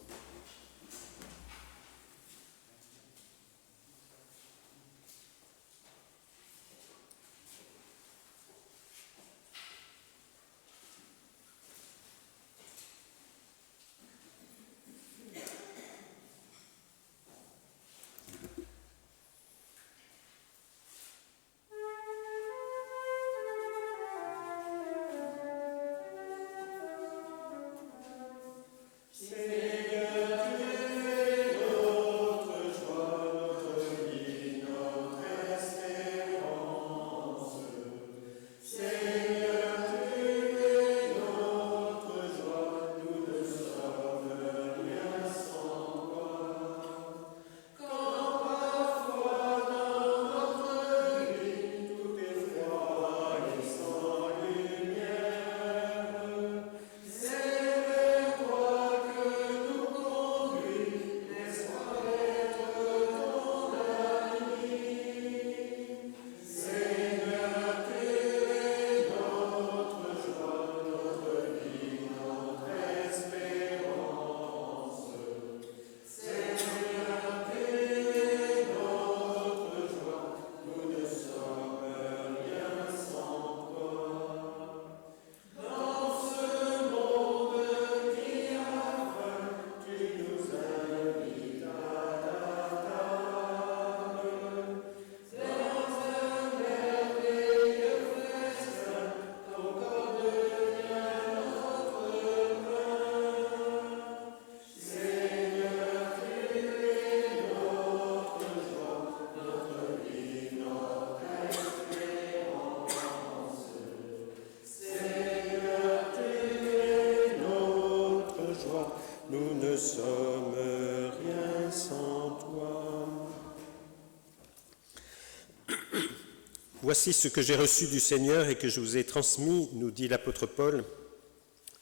Voici ce que j'ai reçu du Seigneur et que je vous ai transmis, nous dit l'apôtre Paul.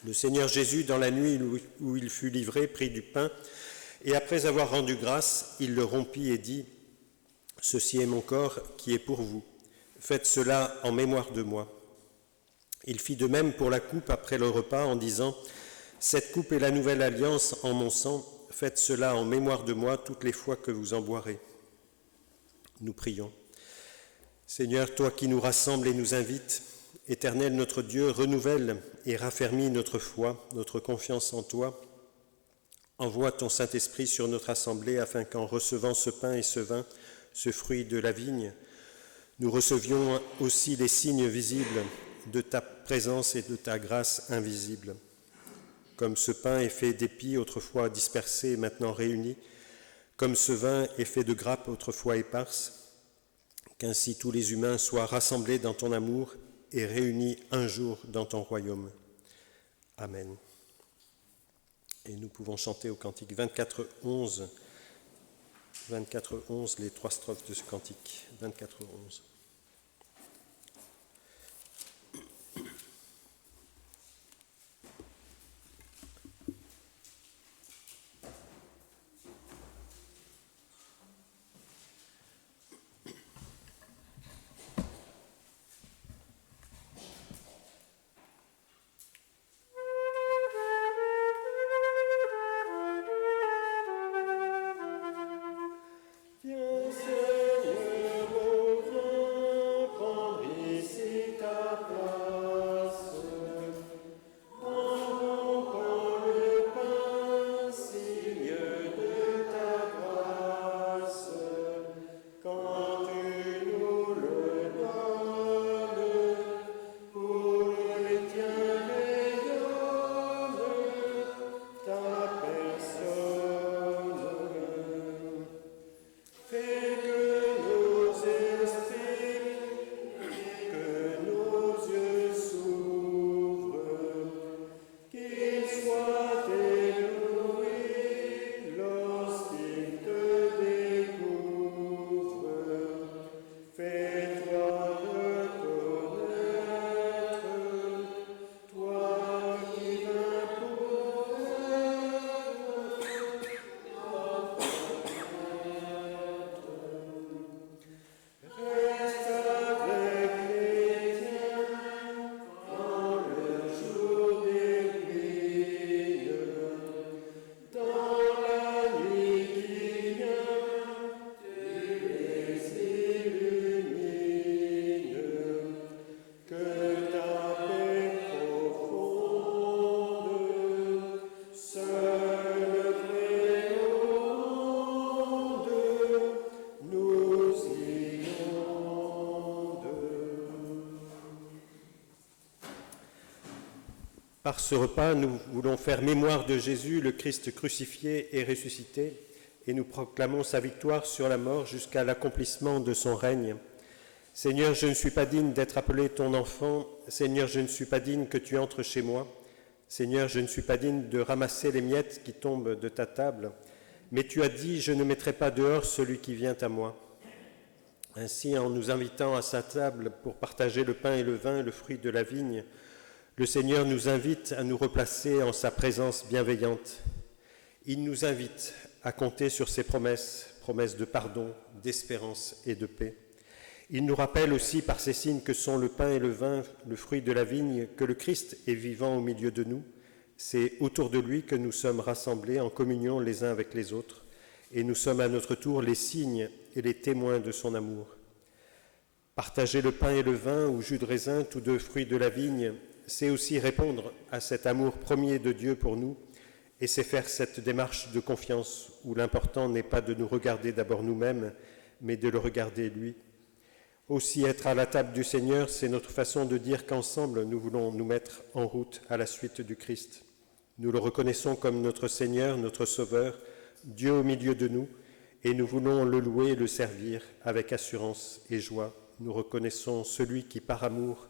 Le Seigneur Jésus, dans la nuit où il fut livré, prit du pain, et après avoir rendu grâce, il le rompit et dit : « Ceci est mon corps qui est pour vous. Faites cela en mémoire de moi. » Il fit de même pour la coupe après le repas en disant : « Cette coupe est la nouvelle alliance en mon sang. Faites cela en mémoire de moi toutes les fois que vous en boirez. » Nous prions. Seigneur, toi qui nous rassembles et nous invites, Éternel notre Dieu, renouvelle et raffermis notre foi, notre confiance en toi. Envoie ton Saint-Esprit sur notre assemblée afin qu'en recevant ce pain et ce vin, ce fruit de la vigne, nous recevions aussi les signes visibles de ta présence et de ta grâce invisible. Comme ce pain est fait d'épis autrefois dispersés et maintenant réunis, comme ce vin est fait de grappes autrefois éparses, qu'ainsi tous les humains soient rassemblés dans ton amour et réunis un jour dans ton royaume. Amen. Et nous pouvons chanter au cantique 24-11, les 3 strophes de ce cantique, 24-11. Par ce repas, nous voulons faire mémoire de Jésus, le Christ crucifié et ressuscité, et nous proclamons sa victoire sur la mort jusqu'à l'accomplissement de son règne. Seigneur, je ne suis pas digne d'être appelé ton enfant. Seigneur, je ne suis pas digne que tu entres chez moi. Seigneur, je ne suis pas digne de ramasser les miettes qui tombent de ta table. Mais tu as dit, je ne mettrai pas dehors celui qui vient à moi. Ainsi, en nous invitant à sa table pour partager le pain et le vin, le fruit de la vigne, le Seigneur nous invite à nous replacer en sa présence bienveillante. Il nous invite à compter sur ses promesses, promesses de pardon, d'espérance et de paix. Il nous rappelle aussi par ces signes que sont le pain et le vin, le fruit de la vigne, que le Christ est vivant au milieu de nous. C'est autour de lui que nous sommes rassemblés en communion les uns avec les autres, et nous sommes à notre tour les signes et les témoins de son amour. Partager le pain et le vin ou jus de raisin, tous deux fruits de la vigne, c'est aussi répondre à cet amour premier de Dieu pour nous, et c'est faire cette démarche de confiance où l'important n'est pas de nous regarder d'abord nous-mêmes, mais de le regarder lui. Aussi être à la table du Seigneur, c'est notre façon de dire qu'ensemble nous voulons nous mettre en route à la suite du Christ. Nous le reconnaissons comme notre Seigneur, notre Sauveur, Dieu au milieu de nous, et nous voulons le louer et le servir avec assurance et joie. Nous reconnaissons celui qui, par amour,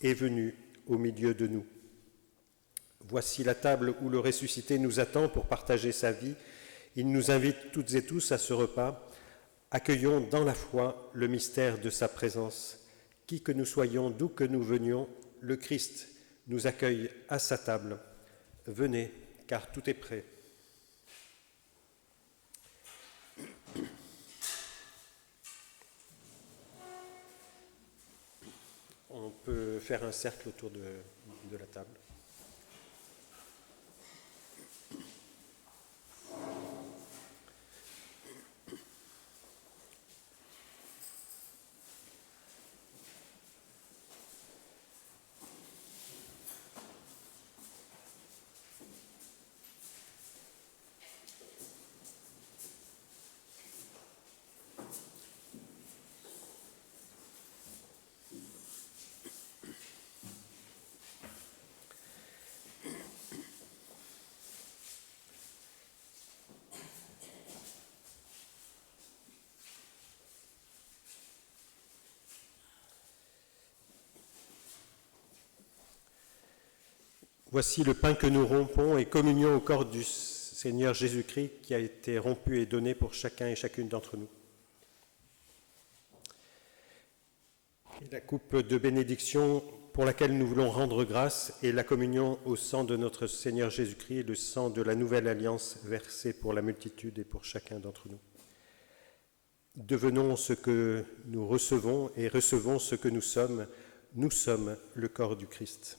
est venu au milieu de nous. Voici la table où le ressuscité nous attend pour partager sa vie. Il nous invite toutes et tous à ce repas. Accueillons dans la foi le mystère de sa présence. Qui que nous soyons, d'où que nous venions, le Christ nous accueille à sa table. Venez, car tout est prêt. On peut faire un cercle autour de la table. Voici le pain que nous rompons et communion au corps du Seigneur Jésus-Christ qui a été rompu et donné pour chacun et chacune d'entre nous. Et la coupe de bénédiction pour laquelle nous voulons rendre grâce est la communion au sang de notre Seigneur Jésus-Christ, le sang de la nouvelle alliance versé pour la multitude et pour chacun d'entre nous. Devenons ce que nous recevons et recevons ce que nous sommes. Nous sommes le corps du Christ.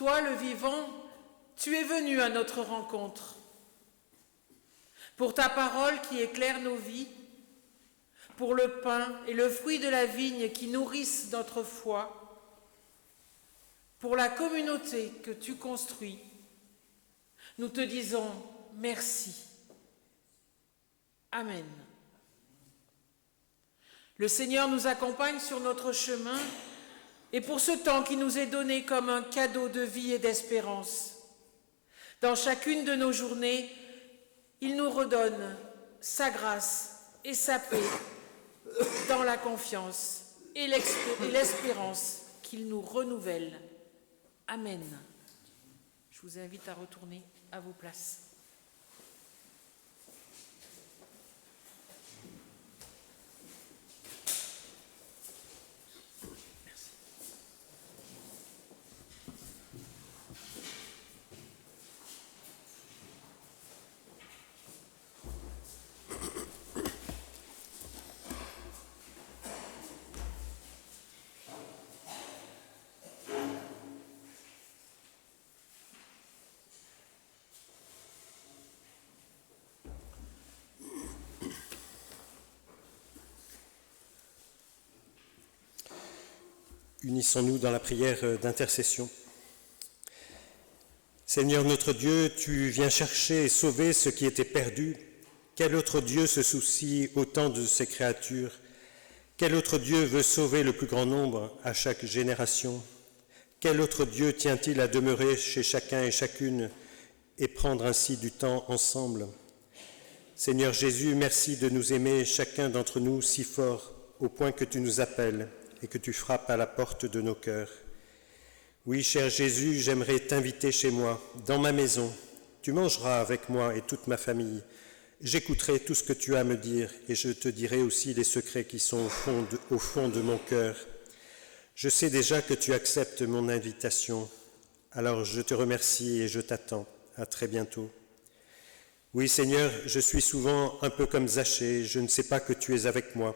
toi le vivant, tu es venu à notre rencontre. Pour ta parole qui éclaire nos vies, pour le pain et le fruit de la vigne qui nourrissent notre foi, pour la communauté que tu construis, nous te disons merci. Amen. Le Seigneur nous accompagne sur notre chemin et pour ce temps qui nous est donné comme un cadeau de vie et d'espérance. Dans chacune de nos journées, il nous redonne sa grâce et sa paix dans la confiance et l'espérance qu'il nous renouvelle. Amen. Je vous invite à retourner à vos places. Unissons-nous dans la prière d'intercession. Seigneur notre Dieu, tu viens chercher et sauver ce qui était perdu. Quel autre Dieu se soucie autant de ses créatures? Quel autre Dieu veut sauver le plus grand nombre à chaque génération? Quel autre Dieu tient-il à demeurer chez chacun et chacune et prendre ainsi du temps ensemble? Seigneur Jésus, merci de nous aimer chacun d'entre nous si fort au point que tu nous appelles et que tu frappes à la porte de nos cœurs. Oui, cher Jésus, j'aimerais t'inviter chez moi, dans ma maison. Tu mangeras avec moi et toute ma famille. J'écouterai tout ce que tu as à me dire et je te dirai aussi les secrets qui sont au fond de mon cœur. Je sais déjà que tu acceptes mon invitation. Alors je te remercie et je t'attends. À très bientôt. Oui, Seigneur, je suis souvent un peu comme Zachée. Je ne sais pas que tu es avec moi.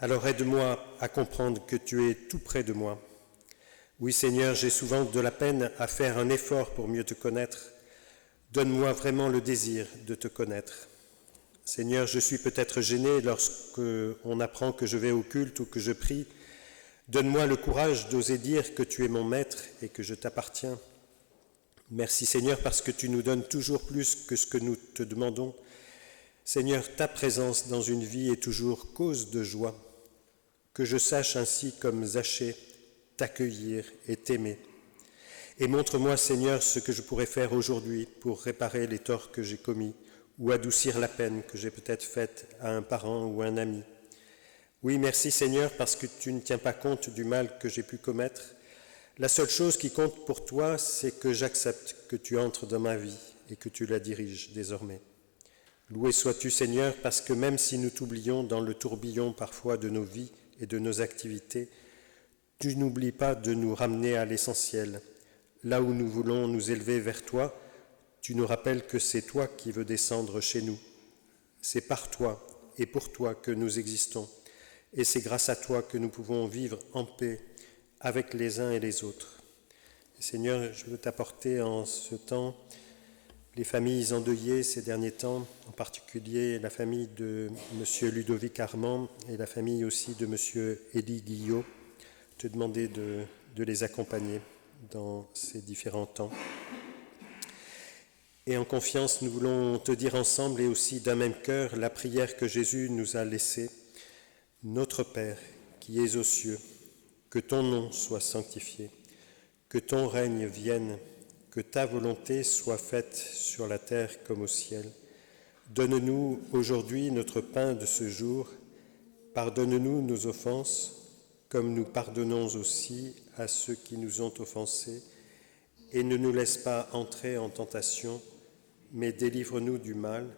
Alors aide-moi à comprendre que tu es tout près de moi. Oui, Seigneur, j'ai souvent de la peine à faire un effort pour mieux te connaître. Donne-moi vraiment le désir de te connaître. Seigneur, je suis peut-être gêné lorsqu'on apprend que je vais au culte ou que je prie. Donne-moi le courage d'oser dire que tu es mon maître et que je t'appartiens. Merci, Seigneur, parce que tu nous donnes toujours plus que ce que nous te demandons. Seigneur, ta présence dans une vie est toujours cause de joie. Que je sache ainsi, comme Zachée, t'accueillir et t'aimer. Et montre-moi, Seigneur, ce que je pourrais faire aujourd'hui pour réparer les torts que j'ai commis ou adoucir la peine que j'ai peut-être faite à un parent ou un ami. Oui, merci, Seigneur, parce que tu ne tiens pas compte du mal que j'ai pu commettre. La seule chose qui compte pour toi, c'est que j'accepte que tu entres dans ma vie et que tu la diriges désormais. Loué sois-tu, Seigneur, parce que même si nous t'oublions dans le tourbillon parfois de nos vies et de nos activités, tu n'oublies pas de nous ramener à l'essentiel. Là où nous voulons nous élever vers toi, tu nous rappelles que c'est toi qui veux descendre chez nous. C'est par toi et pour toi que nous existons. Et c'est grâce à toi que nous pouvons vivre en paix avec les uns et les autres. Et Seigneur, je veux t'apporter en ce temps les familles endeuillées ces derniers temps, en particulier la famille de M. Ludovic Armand et la famille aussi de M. Élie Guillot, te demander de les accompagner dans ces différents temps. Et en confiance, nous voulons te dire ensemble et aussi d'un même cœur la prière que Jésus nous a laissée. Notre Père, qui es aux cieux, que ton nom soit sanctifié, que ton règne vienne, que ta volonté soit faite sur la terre comme au ciel. Donne-nous aujourd'hui notre pain de ce jour. Pardonne-nous nos offenses, comme nous pardonnons aussi à ceux qui nous ont offensés. Et ne nous laisse pas entrer en tentation, mais délivre-nous du mal,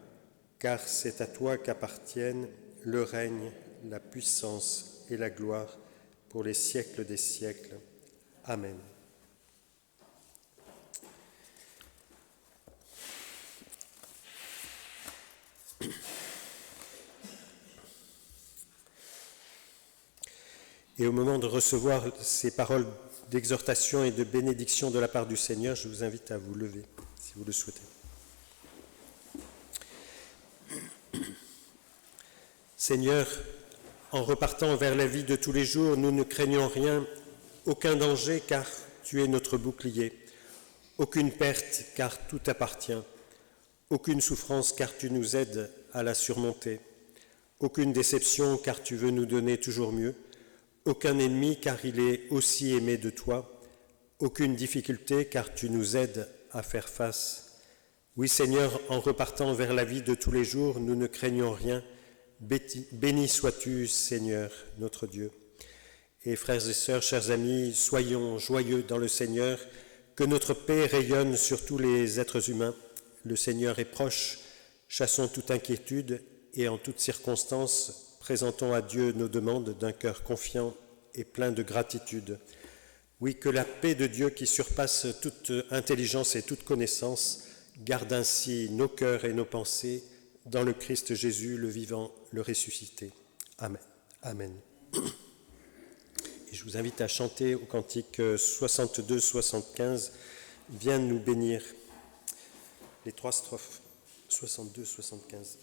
car c'est à toi qu'appartiennent le règne, la puissance et la gloire pour les siècles des siècles. Amen. Et au moment de recevoir ces paroles d'exhortation et de bénédiction de la part du Seigneur, je vous invite à vous lever, si vous le souhaitez. Seigneur, en repartant vers la vie de tous les jours, nous ne craignons rien, aucun danger, car tu es notre bouclier, aucune perte, car tout t'appartient, aucune souffrance, car tu nous aides à la surmonter, aucune déception, car tu veux nous donner toujours mieux, aucun ennemi, car il est aussi aimé de toi, aucune difficulté, car tu nous aides à faire face. Oui, Seigneur, en repartant vers la vie de tous les jours, nous ne craignons rien. Béni sois-tu, Seigneur, notre Dieu. Et frères et sœurs, chers amis, soyons joyeux dans le Seigneur, que notre paix rayonne sur tous les êtres humains. Le Seigneur est proche, chassons toute inquiétude et en toutes circonstances, présentons à Dieu nos demandes d'un cœur confiant et plein de gratitude. Oui, que la paix de Dieu qui surpasse toute intelligence et toute connaissance garde ainsi nos cœurs et nos pensées dans le Christ Jésus, le vivant, le ressuscité. Amen. Amen. Et je vous invite à chanter au cantique 62-75, « Viens nous bénir ». Les 3 strophes, 62-75.